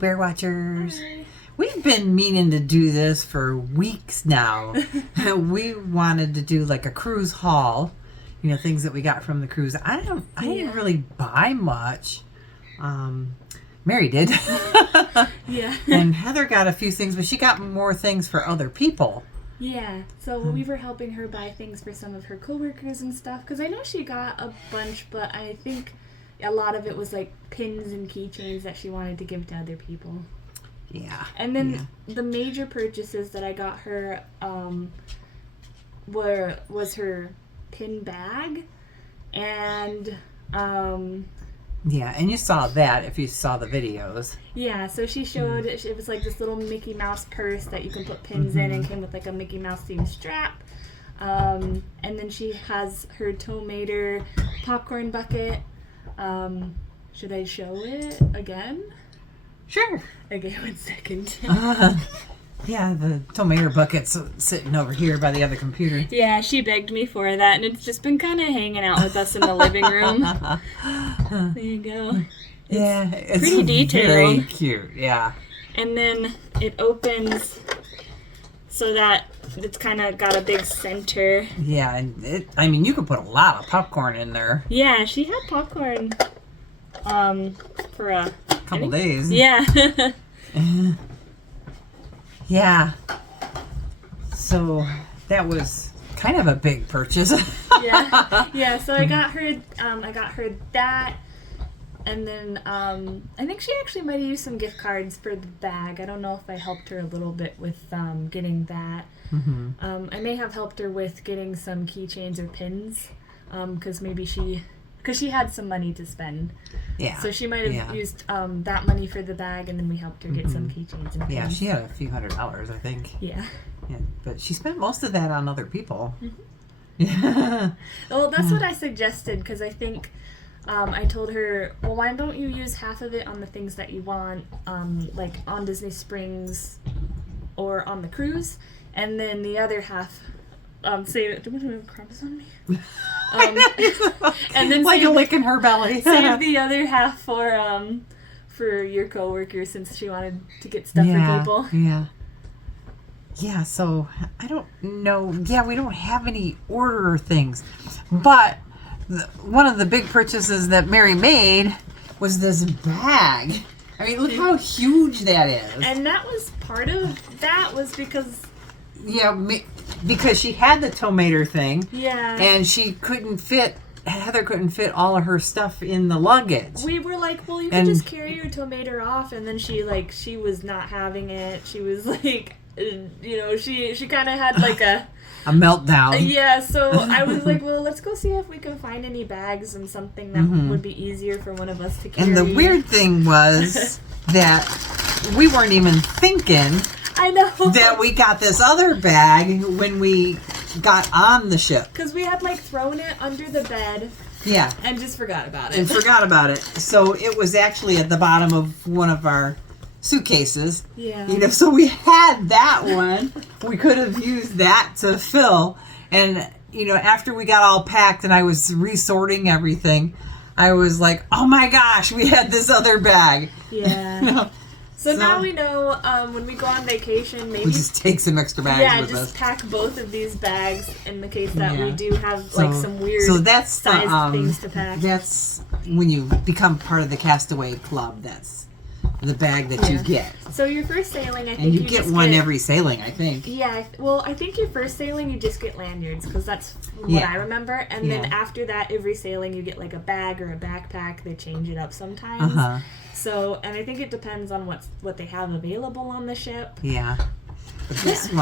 Bear Watchers. Hi. We've been meaning to do this for weeks now. We wanted to do like a cruise haul, things that we got from the cruise. I didn't really buy much. Mary did. Yeah. And Heather got a few things, but she got more things for other people. Yeah, so we were helping her buy things for some of her coworkers and stuff, because I know she got a bunch, but I think a lot of it was like pins and keychains that she wanted to give to other people. Yeah. And then the major purchases that I got her was her pin bag and yeah, and you saw that if you saw the videos. yeah, so she showed it was like this little Mickey Mouse purse that you can put pins in and came with like a Mickey Mouse themed strap. And then she has her tomater popcorn bucket. Should I show it again? Sure. Okay, 1 second. Yeah, the tomato bucket's sitting over here by the other computer. Yeah, she begged me for that, and it's just been kind of hanging out with us in the living room. There you go. It's pretty detailed. Very cute, yeah. And then it opens so that it's kind of got a big center. Yeah, and you could put a lot of popcorn in there. Yeah, she had popcorn for a couple days. Yeah. Yeah. So that was kind of a big purchase. Yeah. So I got her that, and then I think she actually might have used some gift cards for the bag. I don't know if I helped her a little bit with getting that. Mm-hmm. I may have helped her with getting some keychains or pins, because she had some money to spend. Yeah. So she might have used that money for the bag, and then we helped her get some keychains and pins. Yeah, she had a few $100s, I think. Yeah. Yeah, but she spent most of that on other people. Mm-hmm. Yeah. Well, that's what I suggested, because I think I told her, well, why don't you use half of it on the things that you want, like on Disney Springs or on the cruise, and then the other half, save it. Do you have crumbs on me? And then like a lick in her belly. Save the other half for your coworker, since she wanted to get stuff for people. Yeah, so I don't know. Yeah, we don't have any order things. But one of the big purchases that Mary made was this bag. I mean, look how huge that is. And that was part of that was because... Yeah, because she had the tomato thing. Yeah. And Heather couldn't fit all of her stuff in the luggage. We were like, well, you can just carry your tomato off. And then she was not having it. She was like, she kind of had like a meltdown. Yeah, so I was like, well, let's go see if we can find any bags and something that would be easier for one of us to carry. And the weird thing was that we weren't even thinking... I know. That we got this other bag when we got on the ship. Because we had thrown it under the bed. Yeah. And just forgot about it. And forgot about it. So it was actually at the bottom of one of our suitcases. Yeah. So we had that one. We could have used that to fill. And, after we got all packed and I was resorting everything, I was like, oh my gosh, we had this other bag. Yeah. So now we know when we go on vacation, maybe... We just take some extra bags with us. Yeah, just pack both of these bags in the case that we do have some weird size things to pack. That's when you become part of the Castaway Club. That's the bag that you get. So your first sailing, I think and you get one every sailing, I think. Yeah, well, I think your first sailing, you just get lanyards, because that's what I remember. And then after that, every sailing, you get a bag or a backpack. They change it up sometimes. So, and I think it depends on what they have available on the ship. Yeah. But this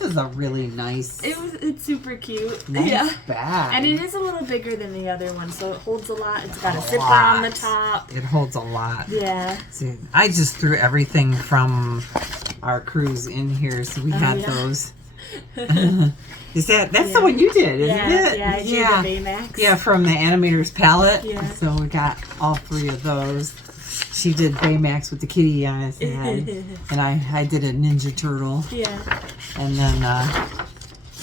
is a really nice... It's super cute. Nice bag. And it is a little bigger than the other one, so it holds a lot. It's got a zipper on the top. It holds a lot. Yeah. See, I just threw everything from our cruise in here, so we had those. That's the one you did, isn't it? Yeah, I did the Baymax. Yeah, from the Animator's palette. Yeah. So we got all three of those. She did Baymax with the kitty on his head, and I did a Ninja Turtle. Yeah. And then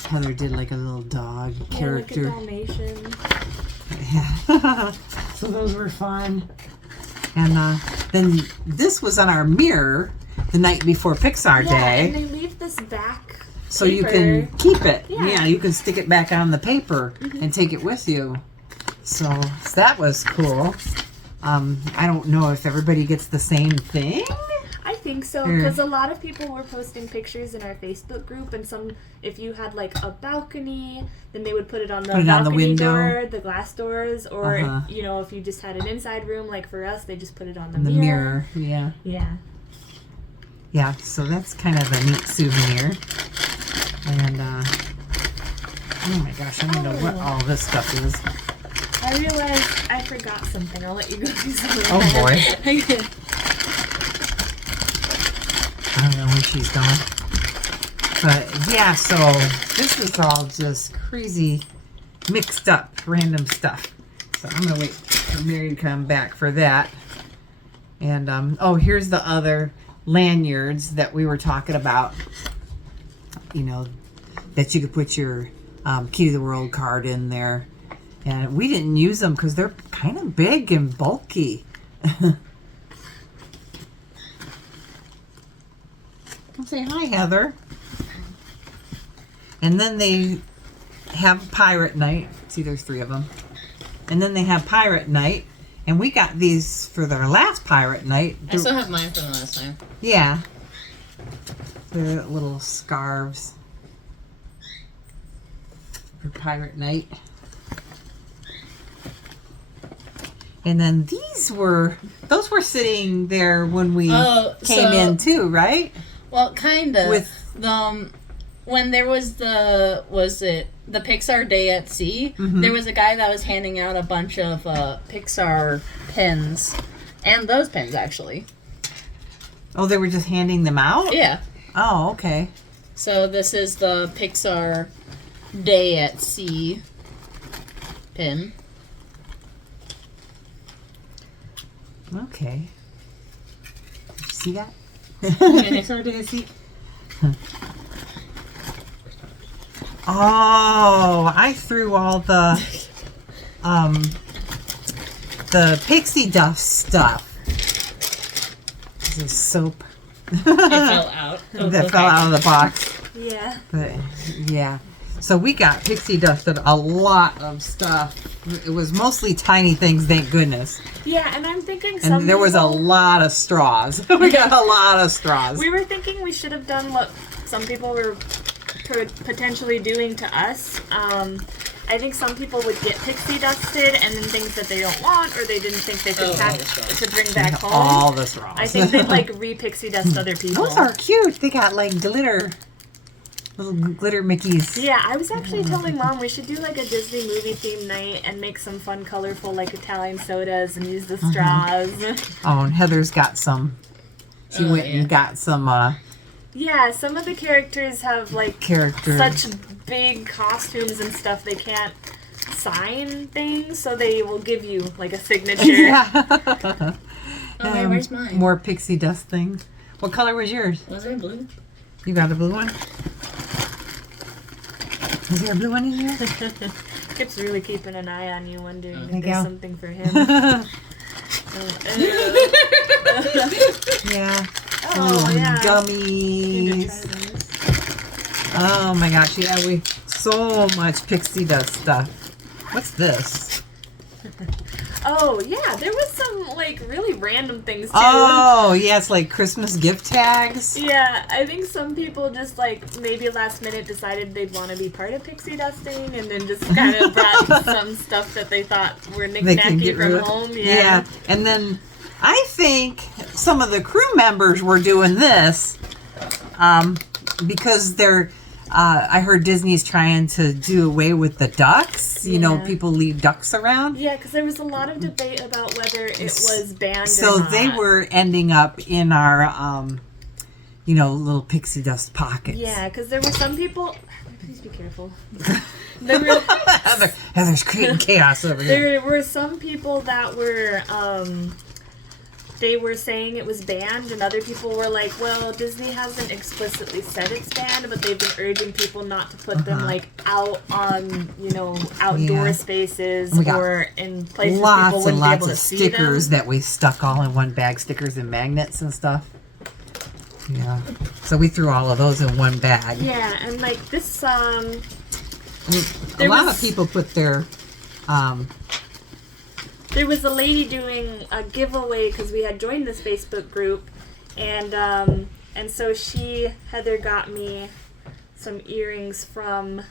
Heather did a little dog character. Like a Dalmatian. Yeah. So those were fun. And then this was on our mirror the night before Pixar Day. And they leave this back so paper. you can keep it. Yeah. You can stick it back on the paper and take it with you. So that was cool. I don't know if everybody gets the same thing. I think so, because a lot of people were posting pictures in our Facebook group, and some, if you had like a balcony, then they would put it on the balcony window. door, the glass doors, or you know, if you just had an inside room, like for us, they just put it on the mirror. Yeah. Yeah. Yeah, so that's kind of a neat souvenir. And, oh my gosh, I don't know what all this stuff is. I realized I forgot something. I'll let you go do something. Oh boy. I don't know where she's going. But yeah, so this is all just crazy, mixed up, random stuff. So I'm going to wait for Mary to come back for that. And, oh, here's the other lanyards that we were talking about. You know, that you could put your Key to the World card in there. And we didn't use them because they're kind of big and bulky. Come say hi, Heather. And then they have Pirate Night. See, there's 3 of them. And then they have Pirate Night. And we got these for their last Pirate Night. I still have mine from the last time. Yeah. They're little scarves for Pirate Night. And then those were sitting there when we came in too, right? Well, kind of. With when there was the Pixar Day at Sea, there was a guy that was handing out a bunch of Pixar pins, and those pins actually. Oh, they were just handing them out? Yeah. Oh, okay. So this is the Pixar Day at Sea pin. Okay. Did you see that? Pixar Day at Sea. Oh, I threw all the pixie dust stuff. This is soap. It fell out. That fell out of the box. Yeah. But yeah. So we got pixie dusted a lot of stuff. It was mostly tiny things, thank goodness. Yeah, and I'm thinking And there was a lot of straws. We got a lot of straws. We were thinking we should have done what some people were potentially doing to us. I think some people would get pixie dusted and then things that they don't want or they didn't think they could to bring back home. All the straws. I think they'd like re-pixie dust other people. Those are cute. They got like glitter. Little glitter Mickeys. Yeah, I was actually telling Mom we should do like a Disney movie theme night and make some fun, colorful like Italian sodas and use the straws. Oh, and Heather's got some. She went and got some. Yeah, some of the characters have like such big costumes and stuff they can't sign things, so they will give you like a signature. Yeah. Okay, where's mine? More pixie dust things. What color was yours? Was it blue? You got a blue one? Is there a blue one in here? Kip's really keeping an eye on you, wondering if Thank there's you. something for him. Yeah. Oh, yeah. Gummies. Oh my gosh, yeah, so much pixie dust stuff. What's this? Oh, yeah, there was some, like, really random things, too. Oh, yeah, it's like Christmas gift tags. Yeah, I think some people just, like, maybe last minute decided they'd want to be part of pixie dusting and then just kind of brought some stuff that they thought were knick-knacky from home. Yeah, and then I think some of the crew members were doing this because they're... I heard Disney's trying to do away with the ducks. You know, people leave ducks around. Yeah, because there was a lot of debate about whether it was banned so or not. they were ending up in our, you know, little pixie dust pockets. Yeah, because there were some people... Please be careful. There were, Heather's creating chaos over here. there were some people that were... they were saying it was banned, and other people were like, well, Disney hasn't explicitly said it's banned, but they've been urging people not to put them like out on, you know, outdoor spaces or in places people lots and wouldn't be lots able to of see stickers them. that we stuck all in one bag, stickers and magnets and stuff. Yeah. So we threw all of those in one bag. Yeah, and like this, A lot of people put their, there was a lady doing a giveaway because we had joined this Facebook group, and so Heather got me some earrings from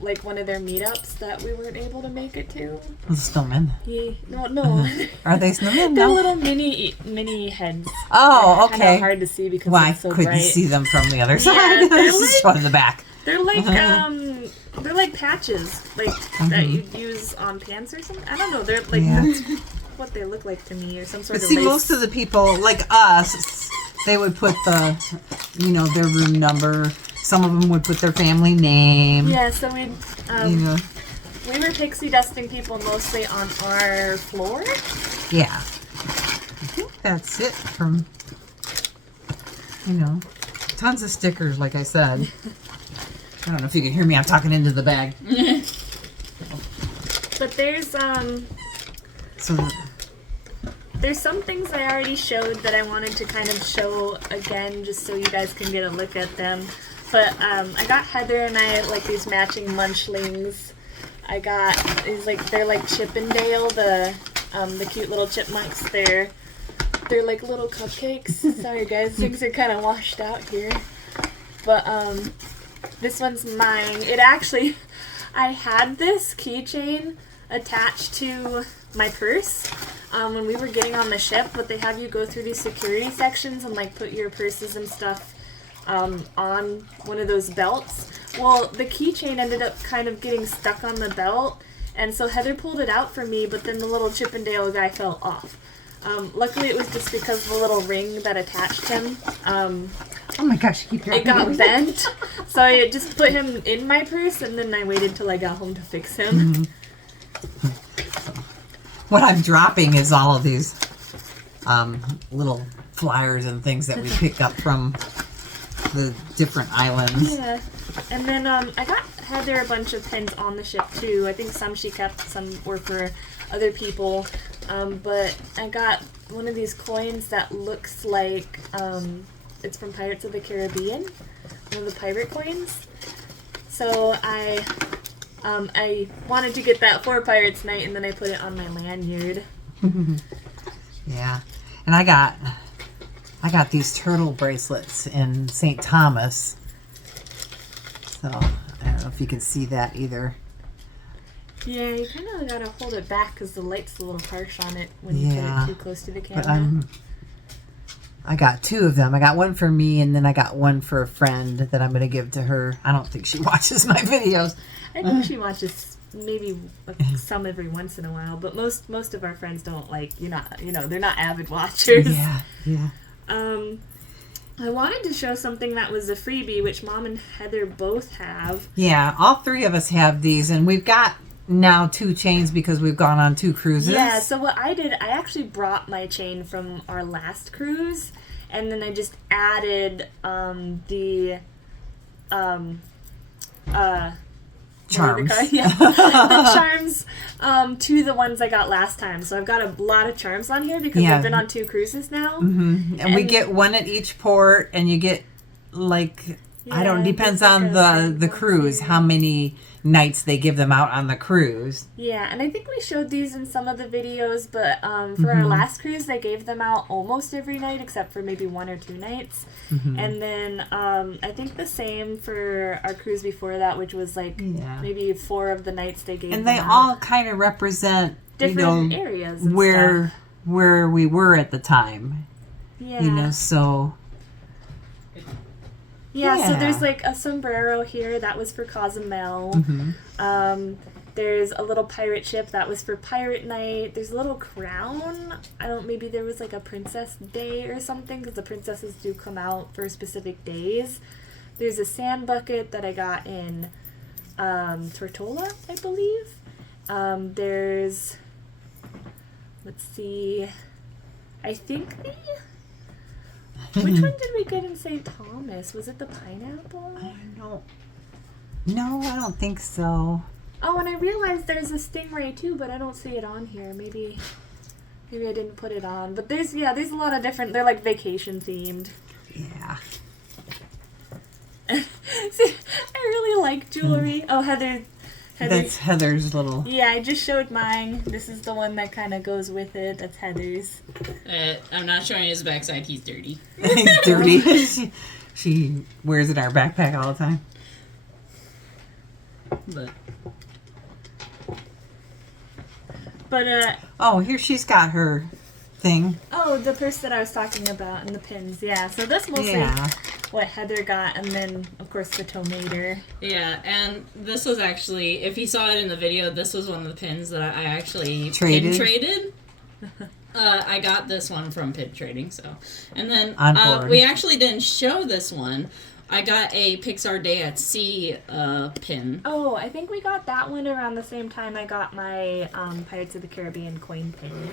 like one of their meetups that we weren't able to make it to. the snowmen. Yeah, no. Are they snowmen? They're No. little mini heads. Oh, Kinda okay. hard to see because Well, I it's so couldn't bright. see them from the other side. they're This is like- from the back. They're like patches, like that you'd use on pants or something. I don't know. They're like that's what they look like to me, or some sort But of see, lace. most of the people, like us, they would put their room number. Some of them would put their family name. Yeah, so we You know. were pixie dusting people mostly on our floor. Yeah. I think that's it from, tons of stickers, like I said. I don't know if you can hear me. I'm talking into the bag. But there's So, there's some things I already showed that I wanted to kind of show again, just so you guys can get a look at them. But I got Heather and I like these matching munchlings. I got these they're like Chippendale, the cute little chipmunks. They're like little cupcakes. Sorry guys, things are kind of washed out here. But this one's mine. It actually, I had this keychain attached to my purse when we were getting on the ship, but they have you go through these security sections and like put your purses and stuff on one of those belts. Well, the keychain ended up kind of getting stuck on the belt, and so Heather pulled it out for me, but then the little Chippendale guy fell off. Luckily, it was just because the little ring that attached him, oh my gosh, you keep it got bent. So I just put him in my purse, and then I waited till I got home to fix him. What I'm dropping is all of these little flyers and things that we pick up from the different islands. Yeah. And then I got Heather a bunch of pins on the ship too. I think some she kept, some were for other people. But I got one of these coins that looks like it's from Pirates of the Caribbean, one of the pirate coins. So I wanted to get that for Pirates Night, and then I put it on my lanyard. Yeah, and I got these turtle bracelets in St. Thomas. So I don't know if you can see that either. Yeah, you kind of gotta hold it back because the light's a little harsh on it when you put it too close to the camera. But I got two of them. I got one for me, and then I got one for a friend that I'm going to give to her. I don't think she watches my videos. I think she watches maybe some every once in a while, but most of our friends don't they're not avid watchers. Yeah. I wanted to show something that was a freebie, which Mom and Heather both have. Yeah, all three of us have these, and we've got now 2 chains because we've gone on 2 cruises. Yeah, so what I did, I actually brought my chain from our last cruise, and then I just added the Charms. The charms to the ones I got last time. So I've got a lot of charms on here because Yeah. we've been on 2 cruises now. Mm-hmm. And we get one at each port, and you get depends on the cruise, how many nights they give them out on the cruise. Yeah, and I think we showed these in some of the videos, but for our last cruise, they gave them out almost every night except for maybe 1 or 2 nights. And then I think the same for our cruise before that, which was maybe 4 of the nights they gave And them they out. all kind of represent Different areas and where stuff. where we were at the time. Yeah. So Yeah, so there's like a sombrero here that was for Cozumel. There's a little pirate ship that was for Pirate Night. There's a little crown. Maybe there was like a Princess Day or something because the princesses do come out for specific days. There's a sand bucket that I got in Tortola, I believe. There's let's see. I think which one did we get in St. Thomas? Was it the pineapple? No, I don't think so. Oh, and I realized there's a stingray too, but I don't see it on here. Maybe I didn't put it on. But there's a lot of different. They're like vacation themed. Yeah. See, I really like jewelry. Oh, Heather. That's Heather's little. Yeah, I just showed mine. This is the one that kind of goes with it. That's Heather's. I'm not showing his backside. He's dirty. He's dirty. She wears it in our backpack all the time. But oh, here she's got her thing. Oh, the purse that I was talking about and the pins. Yeah, so that's mostly what Heather got, and then of course the tomater. Yeah, and this was actually, if you saw it in the video, this was one of the pins that I actually traded. Pin traded. I got this one from pin trading, so. And then we actually didn't show this one. I got a Pixar Day at Sea pin. Oh, I think we got that one around the same time I got my Pirates of the Caribbean coin pin.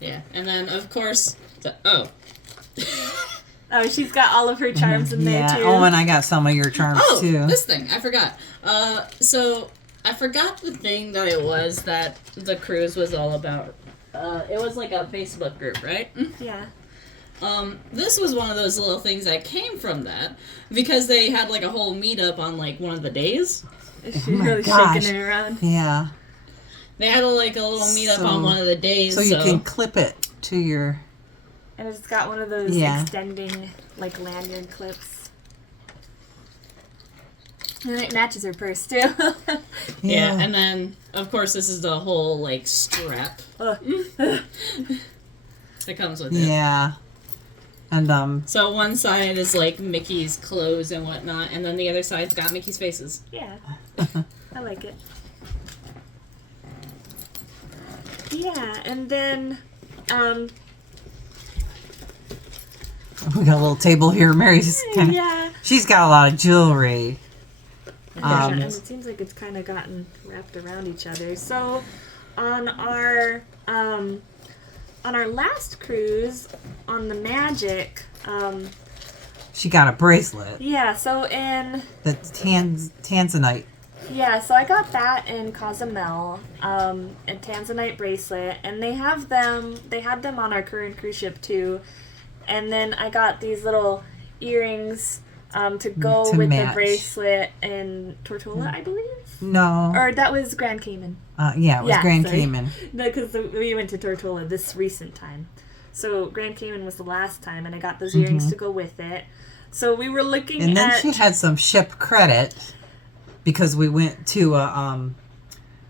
Yeah, and then of course, oh, she's got all of her charms in there too. Oh, and I got some of your charms too. Oh, this thing, I forgot. So I forgot the thing that it was that the cruise was all about. It was like a Facebook group, right? Yeah. This was one of those little things that came from that because they had like a whole meetup on like one of the days. She's really shaking it around. Yeah. They had a little meetup on one of the days. So you can clip it to your... And it's got one of those extending like lanyard clips. And it matches her purse too. Yeah, and then of course this is the whole like strap that comes with it. Yeah. And so one side is like Mickey's clothes and whatnot, and then the other side's got Mickey's faces. Yeah. I like it. Yeah, and then we got a little table here. Mary's she's got a lot of jewelry. And it seems like it's kind of gotten wrapped around each other. So on our last cruise on the Magic, she got a bracelet. Yeah, so in the tanzanite. Yeah, so I got that in Cozumel, a tanzanite bracelet, and they had them on our current cruise ship too. And then I got these little earrings to go with the bracelet in Tortola, I believe. No. Or that was Grand Cayman. Yeah, it was Grand Cayman. No, because we went to Tortola this recent time. So Grand Cayman was the last time, and I got those earrings to go with it. So we were looking at... And then she had some ship credit because we went to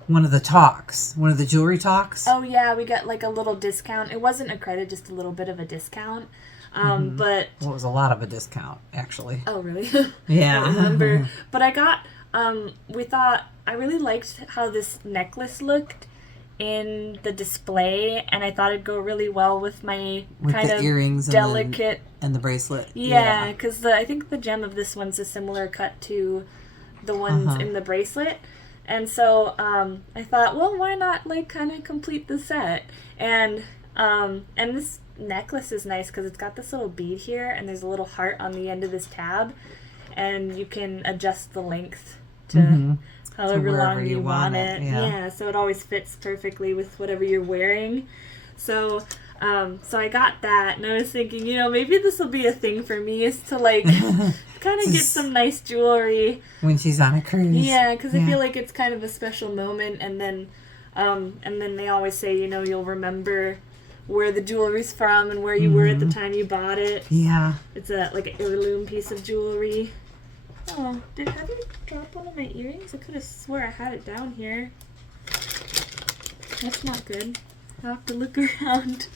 one of the talks, one of the jewelry talks. Oh, yeah, we got like a little discount. It wasn't a credit, just a little bit of a discount. But... Well, it was a lot of a discount, actually. Oh, really? Yeah. I don't remember. But I got... we thought... I really liked how this necklace looked in the display, and I thought it'd go really well with my kind of earrings delicate... And the bracelet. Yeah, because I think the gem of this one's a similar cut to the ones in the bracelet. And so I thought, well, why not like kind of complete the set? And this necklace is nice because it's got this little bead here, and there's a little heart on the end of this tab, and you can adjust the length to however long you want it. Yeah, so it always fits perfectly with whatever you're wearing. So I got that, and I was thinking, maybe this will be a thing for me, is to like kind of get some nice jewelry when she's on a cruise. Yeah, because I feel like it's kind of a special moment, and then they always say, you'll remember where the jewelry's from and where you were at the time you bought it. Yeah, it's like an heirloom piece of jewelry. Oh, did Heather drop one of my earrings? I could have swore I had it down here. That's not good. I'll have to look around.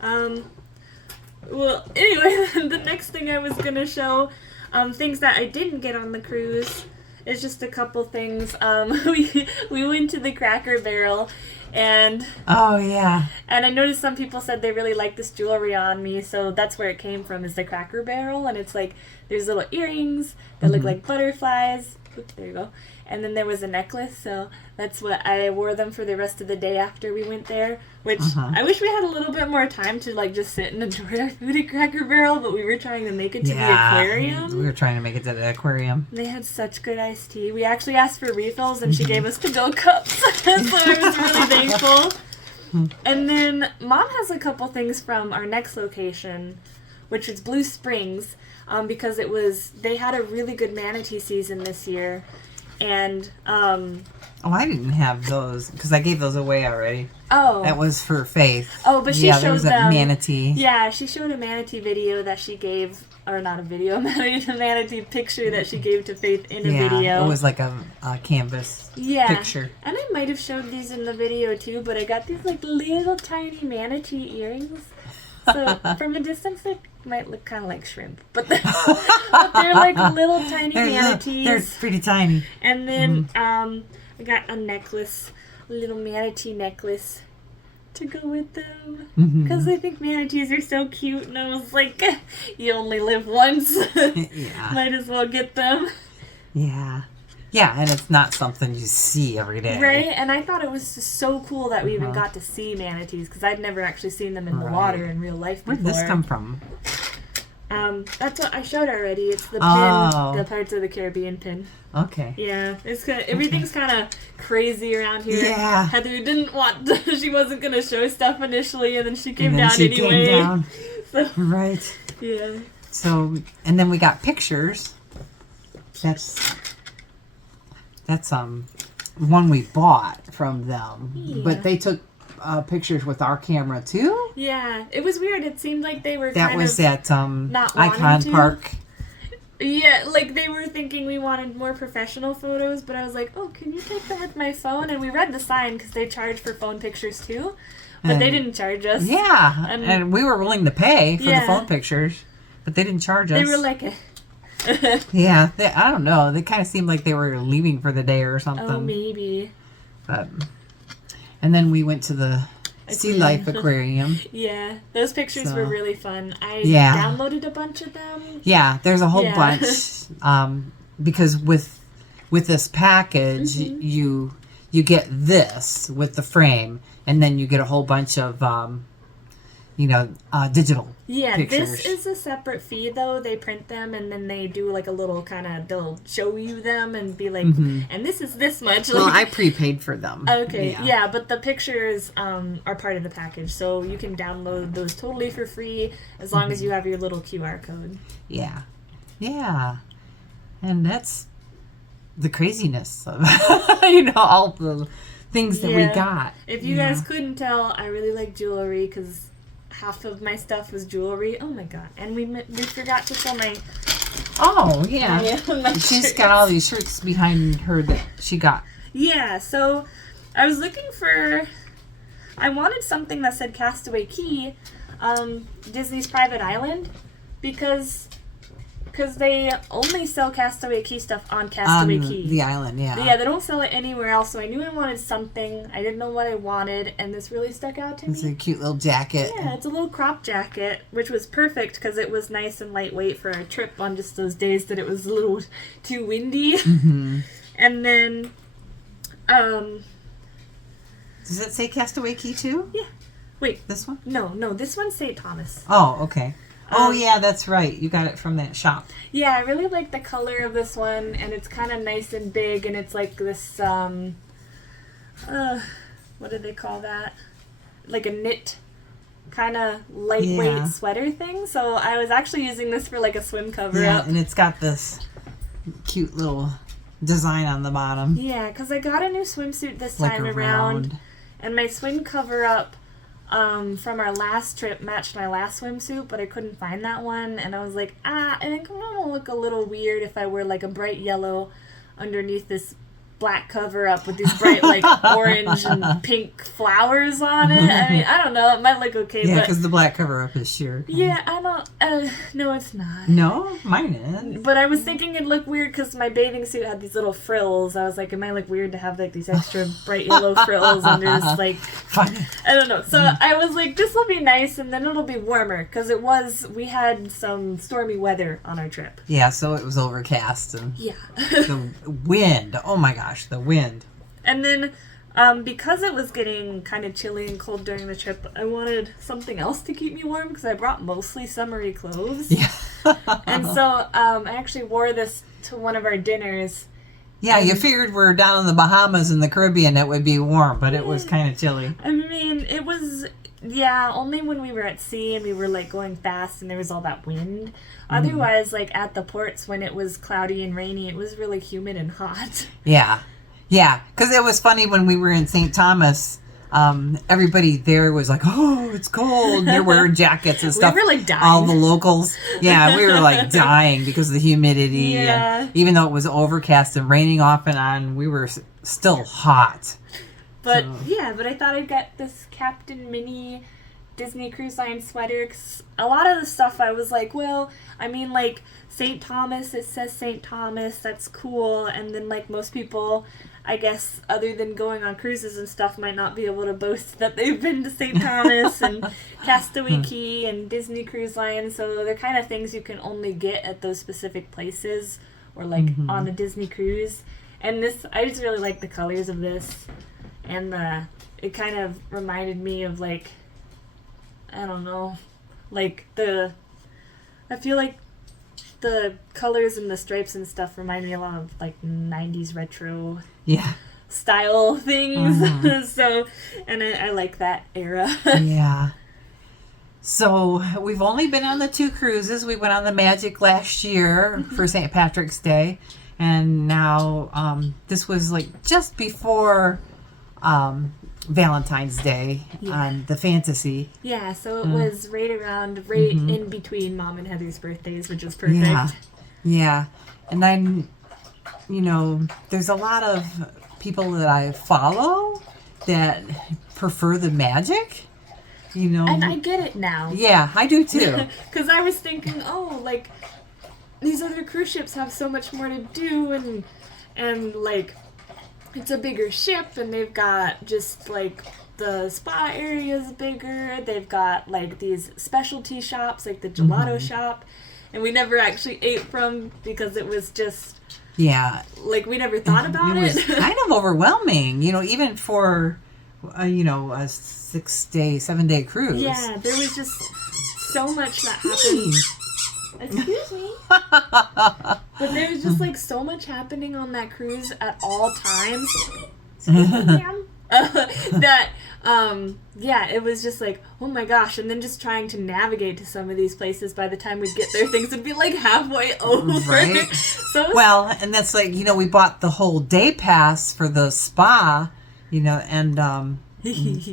Well, anyway, the next thing I was going to show, things that I didn't get on the cruise, is just a couple things. We went to the Cracker Barrel, and... Oh, yeah. And I noticed some people said they really liked this jewelry on me, so that's where it came from, is the Cracker Barrel, and it's like, there's little earrings that look like butterflies, There you go. And then there was a necklace, so that's what I wore them for the rest of the day after we went there, which I wish we had a little bit more time to like just sit and enjoy our food at Cracker Barrel, but we were trying to make it to the aquarium. We were trying to make it to the aquarium. They had such good iced tea. We actually asked for refills and she gave us to-go cups, so I was really thankful. And then Mom has a couple things from our next location, which is Blue Springs, because they had a really good manatee season this year. And I didn't have those because I gave those away already. Oh, that was for Faith. Oh, but she there showed was them a manatee. Yeah, she showed a manatee video that she gave, or not a video, a manatee picture that she gave to Faith in a video. It was like a canvas picture. And I might have showed these in the video too, but I got these like little tiny manatee earrings. So from a distance, they might look kind of like shrimp, but they're like little tiny manatees. They're pretty tiny. And then I got a necklace, a little manatee necklace to go with them, because I think manatees are so cute. And I was like, you only live once, might as well get them. Yeah, and it's not something you see every day. Right, and I thought it was just so cool that we even got to see manatees, because I'd never actually seen them in the water in real life before. Where did this come from? That's what I showed already. It's the pin, the Pirates of the Caribbean pin. Okay. Yeah, it's everything's kind of crazy around here. Yeah. Heather didn't want she wasn't going to show stuff initially, and then she came down anyway. So, right. Yeah. So, and then we got pictures. That's one we bought from them, but they took pictures with our camera too. Yeah, it was weird. It seemed like they were at not Icon Park. Yeah, like they were thinking we wanted more professional photos, but I was like, oh, can you take them with my phone? And we read the sign because they charge for phone pictures too, but they didn't charge us. Yeah, and we were willing to pay for the phone pictures, but they didn't charge us. They were like, yeah, I don't know. They kind of seemed like they were leaving for the day or something. Oh, maybe. But, and then we went to the Sea Life Aquarium. Yeah, those pictures were really fun. I downloaded a bunch of them. Yeah, there's a whole bunch. Because with this package, you get this with the frame, and then you get a whole bunch of digital pictures. This is a separate fee though. They print them and then they do like a little they'll show you them and be like, and this is this much. Well, I prepaid for them. Okay, yeah, but the pictures are part of the package, so you can download those totally for free as long as you have your little QR code. Yeah, and that's the craziness of all the things that we got. If you guys couldn't tell, I really like jewelry because half of my stuff was jewelry. Oh my god! And we forgot to show my. Oh yeah. She's got all these shirts behind her that she got. Yeah. So I was looking for. I wanted something that said Castaway Key, Disney's Private Island, because they only sell Castaway Key stuff on Castaway Key. The island, yeah. Yeah, they don't sell it anywhere else, so I knew I wanted something. I didn't know what I wanted, and this really stuck out to me. It's a cute little jacket. Yeah, it's a little crop jacket, which was perfect because it was nice and lightweight for our trip on just those days that it was a little too windy. And then, does it say Castaway Key too? Yeah. Wait. This one? No, this one's St. Thomas. Oh, okay. Oh, yeah, that's right. You got it from that shop. Yeah, I really like the color of this one, and it's kind of nice and big, and it's like this, what do they call that? Like a knit kind of lightweight sweater thing. So I was actually using this for like a swim cover-up. Yeah, and it's got this cute little design on the bottom. Yeah, because I got a new swimsuit this time around, and my swim cover-up from our last trip matched my last swimsuit, but I couldn't find that one, and I was like, I think I'm gonna look a little weird if I wear like a bright yellow underneath this black cover up with these bright like orange and pink flowers on it. I mean, I don't know. It might look okay, Yeah, but because the black cover up is sheer. yeah, I don't. No, it's not. No, mine is. But I was thinking it'd look weird because my bathing suit had these little frills. I was like, it might look weird to have like these extra bright yellow frills under this like. Funny. I don't know. So I was like, this will be nice, and then it'll be warmer because we had some stormy weather on our trip. Yeah, so it was overcast and Yeah. the wind. Oh my gosh, the wind. And then, because it was getting kind of chilly and cold during the trip, I wanted something else to keep me warm because I brought mostly summery clothes. Yeah. And so I actually wore this to one of our dinners. Yeah, you figured we're down in the Bahamas in the Caribbean, it would be warm, but it was kind of chilly. I mean, it was, yeah, only when we were at sea and we were like going fast and there was all that wind. Otherwise, like at the ports when it was cloudy and rainy, it was really humid and hot. Yeah. Yeah, because it was funny when we were in St. Thomas. Everybody there was like, "Oh, it's cold." They're wearing jackets and stuff. We were like dying. All the locals, yeah, we were like dying because of the humidity. Yeah. And even though it was overcast and raining off and on, we were still hot. But So- yeah, but I thought I'd get this Captain Minnie Disney Cruise Line sweater. 'Cause a lot of the stuff I was like, well, I mean, like St. Thomas, it says St. Thomas, that's cool. And then like most people, I guess, other than going on cruises and stuff, might not be able to boast that they've been to St. Thomas and Castaway Cay and Disney Cruise Line. So they're kind of things you can only get at those specific places or like on a Disney cruise. And this, I just really like the colors of this. And it kind of reminded me of like, I don't know, like I feel like the colors and the stripes and stuff remind me a lot of like 90s retro Yeah. style things. So, and I like that era. Yeah. So we've only been on the 2 cruises. We went on the Magic last year for St. Patrick's Day, and now this was like just before Valentine's Day on the Fantasy. Yeah, so it was right in between Mom and Heather's birthdays, which was perfect. Yeah. And then, there's a lot of people that I follow that prefer the Magic. And I get it now. Yeah, I do too. Because I was thinking, oh, like, these other cruise ships have so much more to do, and like, it's a bigger ship, and they've got just, like, the spa area is bigger. They've got, like, these specialty shops, like the gelato shop, and we never actually ate from because it was just, Yeah. like, we never thought about It was it. kind of overwhelming, even for, a 7-day cruise. Yeah, there was just so much that happened. Excuse me. But there was just like so much happening on that cruise at all times. Excuse me, ma'am. That it was just like, oh my gosh, and then just trying to navigate to some of these places, by the time we'd get there, things would be like halfway over. Right. So it was, Well, and that's like, we bought the whole day pass for the spa, and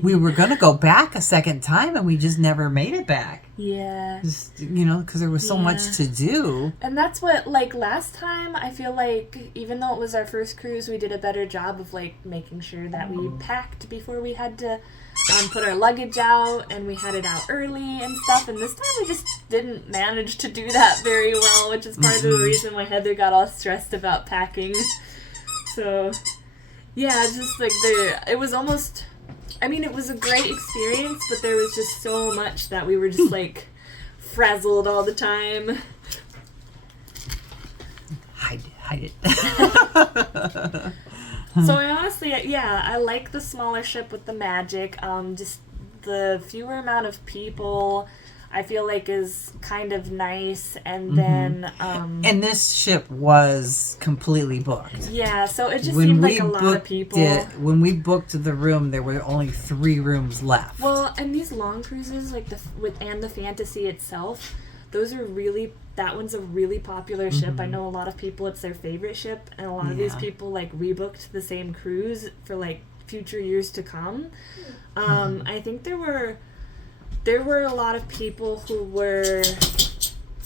we were going to go back a second time, and we just never made it back. yeah. Just, because there was so much to do. And that's what, like, last time, I feel like, even though it was our first cruise, we did a better job of, like, making sure that we packed before we had to put our luggage out, and we had it out early and stuff. And this time we just didn't manage to do that very well, which is part of the reason why Heather got all stressed about packing. So, yeah, it's just, like, it was almost... I mean, it was a great experience, but there was just so much that we were just, like, frazzled all the time. Hide it. So I honestly, I like the smaller ship with the Magic. Just the fewer amount of people, I feel like is kind of nice. And then, And this ship was completely booked. yeah, so it just seemed like a lot of people. When we booked the room, there were only 3 rooms left. Well, and these long cruises, like and the Fantasy itself, that one's a really popular ship. I know a lot of people, it's their favorite ship, and a lot of these people like rebooked the same cruise for like future years to come. I think there were a lot of people who were,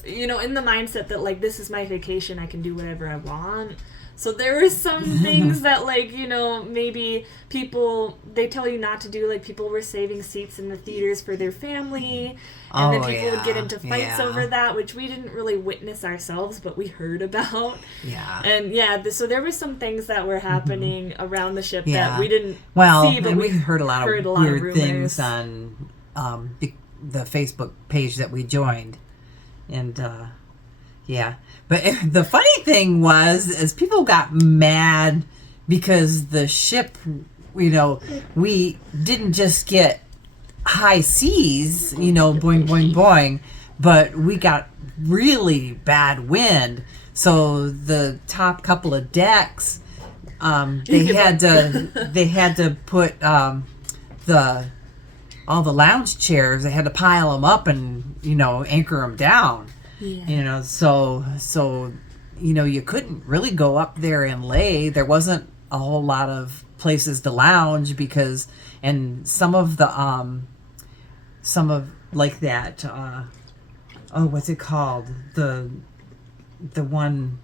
in the mindset that like, this is my vacation, I can do whatever I want. So there were some things that, like, you know, maybe people, they tell you not to do. Like, people were saving seats in the theaters for their family. And then people would get into fights over that, which we didn't really witness ourselves, but we heard about. Yeah. And, so there were some things that were happening around the ship that we didn't well, see, but and we heard a lot of weird rumors. things on the Facebook page that we joined. And, yeah. But the funny thing is people got mad because the ship, you know, we didn't just get high seas, you know, boing, boing, boing, but we got really bad wind. So the top couple of decks, they had to put all the lounge chairs, they had to pile them up and, you know, anchor them down. Yeah. You know, so you know, you couldn't really go up there and lay. There wasn't a whole lot of places to lounge because, and some of like that, what's it called? The one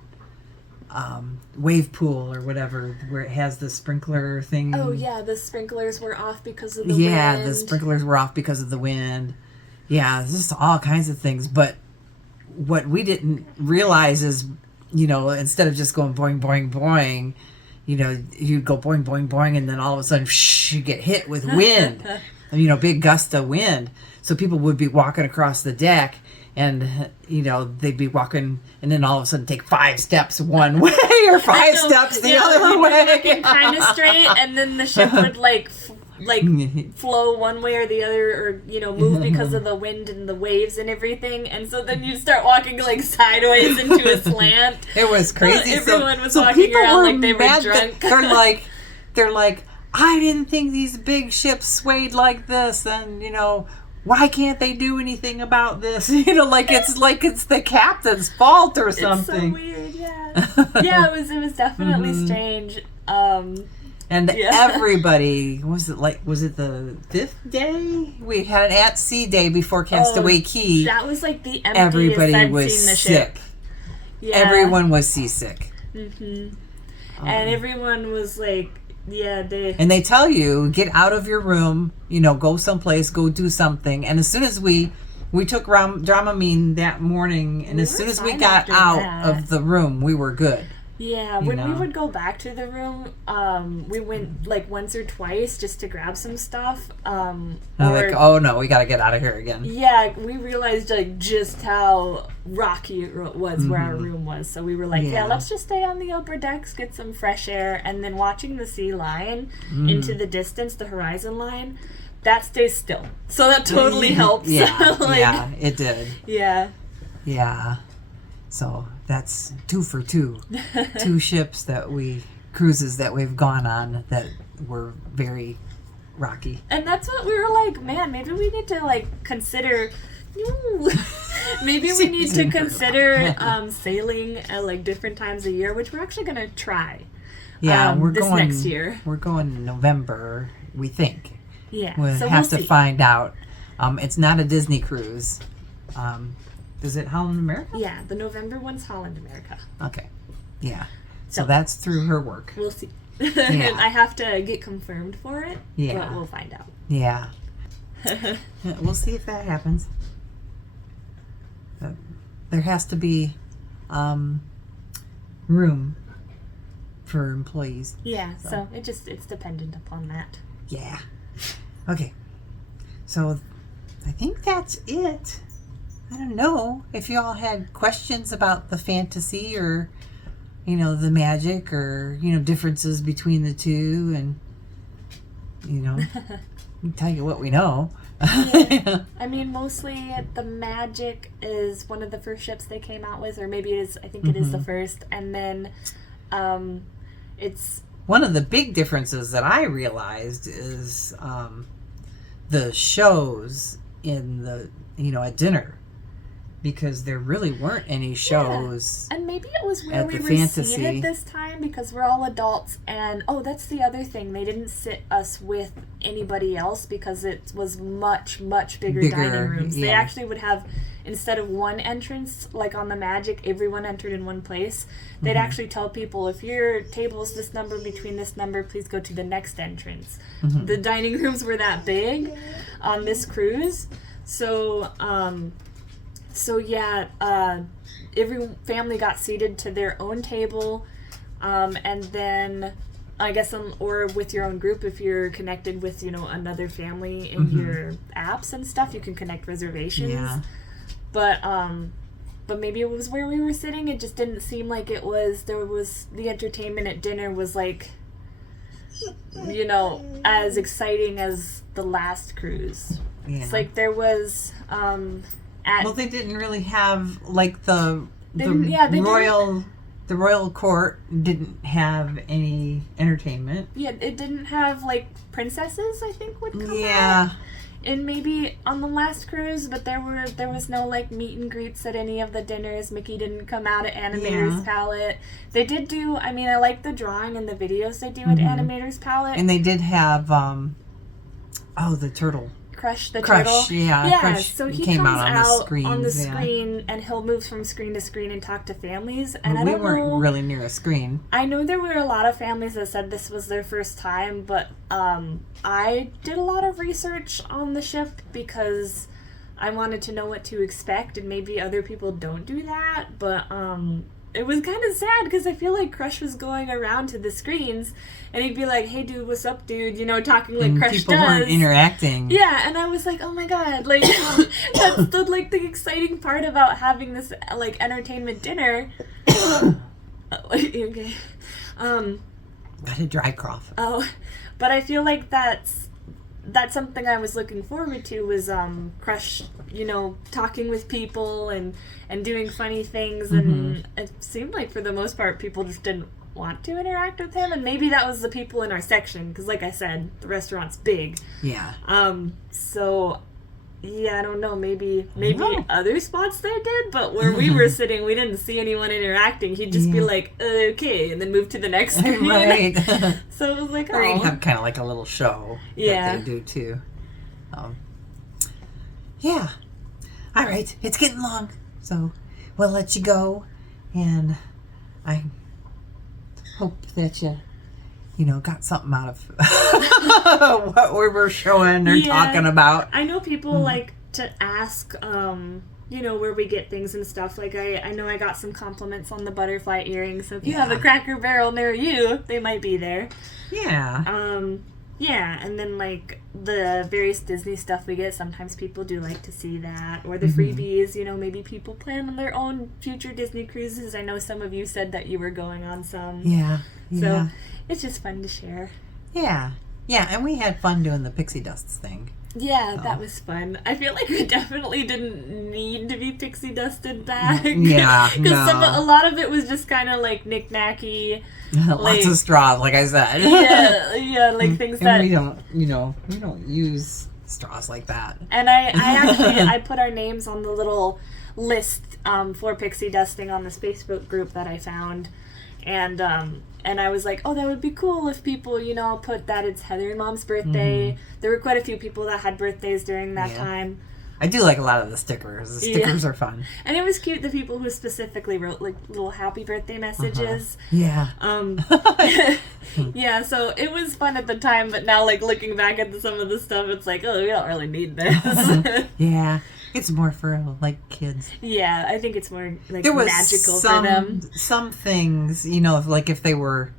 wave pool or whatever, where it has the sprinkler thing. Oh yeah, the sprinklers were off because of the wind. Yeah, the sprinklers were off because of the wind. Yeah, just all kinds of things. But what we didn't realize is, you know, instead of just going boing, boing, boing, you know, you'd go boing, boing, boing, and then all of a sudden, you get hit with wind, you know, big gust of wind. So people would be walking across the deck, and, you know, they'd be walking, and then all of a sudden take 5 steps one way or 5 steps the other way. Kind of straight, and then the ship would, like flow one way or the other, or, you know, move because of the wind and the waves and everything. And so then you start walking like sideways into a slant. It was crazy. Everyone was walking around like they were drunk. They're like, I didn't think these big ships swayed like this, and, you know, why can't they do anything about this? You know, like it's the captain's fault or something. It's so weird, yeah. Yeah, it was definitely strange. And everybody, was it the 5th day? We had an at-sea day before Castaway Key. That was like the emptiest Everybody I'd was seen the sick. ship. Yeah. Everyone was seasick. Mm-hmm. And everyone was like, and they tell you, get out of your room, you know, go someplace, go do something. And as soon as we took Dramamine that morning, and as soon as we got out of the room, we were good. Yeah, when we would go back to the room, we went like once or twice just to grab some stuff. Like, oh no, we gotta get out of here again. Yeah, we realized like just how rocky it was where our room was. So we were like, let's just stay on the upper decks, get some fresh air, and then watching the sea line into the distance, the horizon line, that stays still. So that totally helps. Yeah, it did. Yeah. Yeah. So that's 2 for 2. 2 cruises that we've gone on that were very rocky. And that's what we were like, man, maybe we need to like consider maybe we need to consider sailing at like different times a year, which we're actually gonna try. Yeah, we're this going next year. We're going in November, we think. Yeah. We'll have to find out. It's not a Disney cruise. Is it Holland America? Yeah, the November one's Holland America. Okay. Yeah. So that's through her work. We'll see. Yeah. I have to get confirmed for it, yeah. but we'll find out. Yeah. We'll see if that happens. There has to be room for employees. Yeah, so it's dependent upon that. Yeah. Okay. So I think that's it. I don't know if you all had questions about the fantasy or, you know, the magic or, you know, differences between the two, and, you know, we can tell you what we know. Yeah. I mean, mostly the magic is one of the first ships they came out with, or maybe I think it is the first, and then it's... One of the big differences that I realized is the shows in the, you know, at dinner. because there really weren't any shows. And maybe it was where At we the were fantasy. seated this time because we're all adults. And that's the other thing. They didn't sit us with anybody else because it was much, much bigger dining rooms. They yeah. actually would have, instead of one entrance, like on the Magic, everyone entered in one place. They'd actually tell people, if your table is this number between this number, please go to the next entrance. The dining rooms were that big on this cruise. So, every family got seated to their own table, and then I guess or with your own group if you're connected with another family in your apps and stuff, you can connect reservations. Yeah. But maybe it was where we were sitting. It just didn't seem like it was. There was the entertainment at dinner was like, as exciting as the last cruise. Yeah. It's like there was Well, they didn't really have like the royal court didn't have any entertainment. Yeah, it didn't have like princesses, I think, would come Yeah. out. And maybe on the last cruise, but there was no like meet and greets at any of the dinners. Mickey didn't come out at Animator's Palette. They did do, I like the drawing and the videos they do at Animator's Palette. And they did have the turtle. Crush the Crush, turtle. yeah. Crush so he came comes out on the yeah. screen and he'll move from screen to screen and talk to families. And But we weren't really near a screen. I know there were a lot of families that said this was their first time, but I did a lot of research on the ship because I wanted to know what to expect, and maybe other people don't do that, but it was kind of sad because I feel like Crush was going around to the screens and he'd be like, "Hey dude, what's up dude?" Talking like And Crush people does. weren't interacting. Yeah, and I was like, oh my god, like that's the exciting part about having this like entertainment dinner. Okay. Got a dry cough. Oh, but I feel like that's something I was looking forward to was Crush, talking with people and doing funny things, and it seemed like for the most part people just didn't want to interact with him, and maybe that was the people in our section because, like I said, the restaurant's big. Yeah. So. Yeah, I don't know. Maybe No. other spots they did, but where we were sitting, we didn't see anyone interacting. He'd just be like, "Okay," and then move to the next screen. Right. So it was like, Or you'd oh, have kind of like a little show Yeah. that they do too. Yeah. All right. It's getting long, so we'll let you go, and I hope that you got something out of what we were showing or talking about. I know people like to ask, where we get things and stuff. Like I know I got some compliments on the butterfly earrings. So if you have a Cracker Barrel near you, they might be there. Yeah. Yeah, and then like the various Disney stuff we get, sometimes people do like to see that, or the freebies. Maybe people plan on their own future Disney cruises. I know some of you said that you were going on some. Yeah. So it's just fun to share. Yeah. Yeah, and we had fun doing the pixie dusts thing. Yeah, that was fun. I feel like we definitely didn't need to be pixie dusted back. Yeah, Because no. a lot of it was just kind of like knick-knacky. Lots of straws, like I said. Yeah, like things And that... we don't use straws like that. And I actually, I put our names on the little list for pixie dusting on this Facebook group that I found. And I was like, oh, that would be cool if people, put that it's Heather and Mom's birthday. There were quite a few people that had birthdays during that time. I do like a lot of the stickers. The stickers are fun. And it was cute, the people who specifically wrote, like, little happy birthday messages. Yeah. Yeah, so it was fun at the time, but now, like, looking back at some of the stuff, it's like, oh, we don't really need this. Yeah. It's more for, like, kids. Yeah, I think it's more, like, There was magical for them. some things, like if they were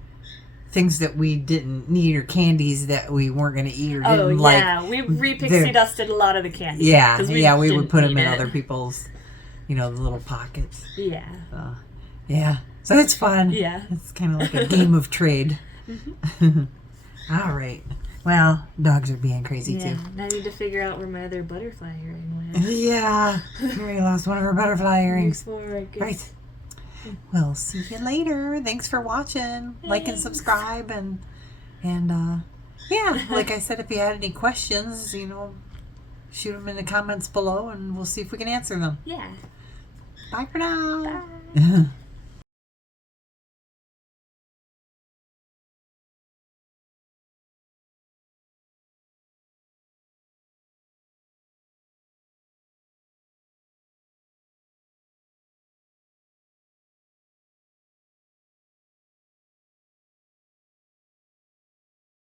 things that we didn't need or candies that we weren't going to eat or didn't like. Oh, yeah. We re-pixie dusted a lot of the candy. Yeah, 'cause we would put them in need it. other people's, the little pockets. Yeah. Yeah. So it's fun. Yeah. It's kind of like a game of trade. All right. Well, dogs are being crazy Yeah. too. Now I need to figure out where my other butterfly earring went. Yeah. Mary lost one of her butterfly earrings. Before I could- Right. We'll see you later. Thanks for watching. Like and Thanks. subscribe and yeah, like I said, if you had any questions, shoot them in the comments below and we'll see if we can answer them. Yeah. Bye for now. Bye.